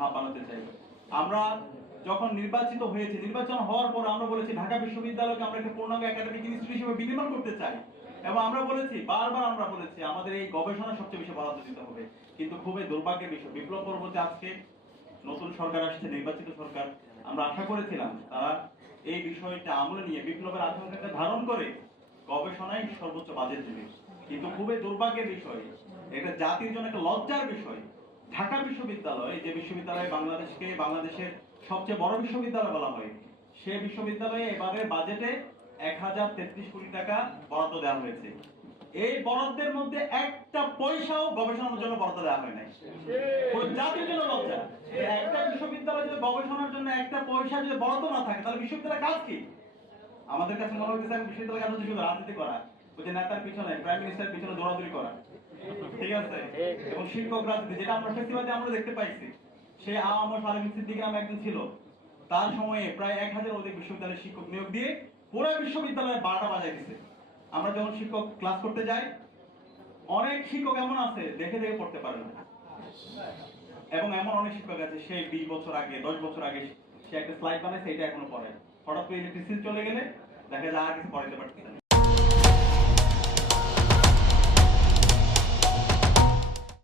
Hub বানাতে চাই। আমরা যখন নির্বাচিত হয়েছে, নির্বাচন হওয়ার পর আমরা বলেছি ঢাকা বিশ্ববিদ্যালয়কে আমরা একটা পূর্ণাঙ্গ একাডেমিক ইনস্টিটিউট হিসেবে বিনির্মাণ করতে চাই, এবং আমরা বলেছি, বারবার আমরা বলেছি আমাদের এই গবেষণা সবচেয়ে বেশি বরাদ্দ দিতে হবে। কিন্তু খুবই দুর্ভাগ্যের বিষয়, বিপ্লব পরবর্তী আজকে নতুন সরকার আসছে, নির্বাচিত সরকার, আমরা আশা করেছিলাম তারা এই বিষয়টা আমলে নিয়ে বিপ্লবের আকাঙ্ক্ষাকে ধারণ করে গবেষণায় সর্বোচ্চ বাজেট দেবে। কিন্তু খুবই দুর্ভাগ্যের বিষয়, এটা জাতির জন্য একটা লজ্জার বিষয়, ঢাকা বিশ্ববিদ্যালয়, যে বিশ্ববিদ্যালয় বাংলাদেশের সবচেয়ে বড় বিশ্ববিদ্যালয় বলা হয়, সে বিশ্ববিদ্যালয়ে এবারের বাজেটে 1033 কোটি টাকা বরাদ্দ দেওয়া হয়েছে। এই বরাদ্দের মধ্যে একটা পয়সাও গবেষণার জন্য বরাদ্দ দেওয়া হয় নাই। জাতির জন্য লজ্জা, একটা বিশ্ববিদ্যালয় যদি গবেষণার জন্য একটা পয়সা যদি বরাদ্দ না থাকে, তাহলে বিশ্ববিদ্যালয়ের কাজ কি? আমাদের কাছে মনে হচ্ছে বিশ্ববিদ্যালয় কাজ হচ্ছে শুধু রাজনীতি করা, ওই যে নেতার পিছনে, প্রাইম মিনিস্টারের পিছনে দৌড়াদৌড়ি করা, ঠিক আছে, এবং শিক্ষক রাজনীতি, যেটা আমরা ফেস্টিভ্যালে আমরা দেখতে পাইছি। সে আমার সালেম সিদ্দিকী নামে একজন ছিল, তার সময়ে প্রায় 1000 অধিক বিশ্ববিদ্যালয়ের শিক্ষক নিয়োগ দিয়ে পুরো বিশ্ববিদ্যালয়ে 12টা বাজায় দিছে। আমরা যখন শিক্ষক ক্লাস করতে যাই, অনেক শিক্ষক এমন আছে দেখে দেখে পড়তে পারে না, এবং এমন অনেক শিক্ষক আছে সে 20 বছর আগে, 10 বছর আগে সে একটা স্লাইড বানাইছে, এটা এখনো পড়ে। হঠাৎ করে ইলেকট্রিসিটি চলে গেলে দেখা যায় আর কিছু পড়াইতে পারতেছে না।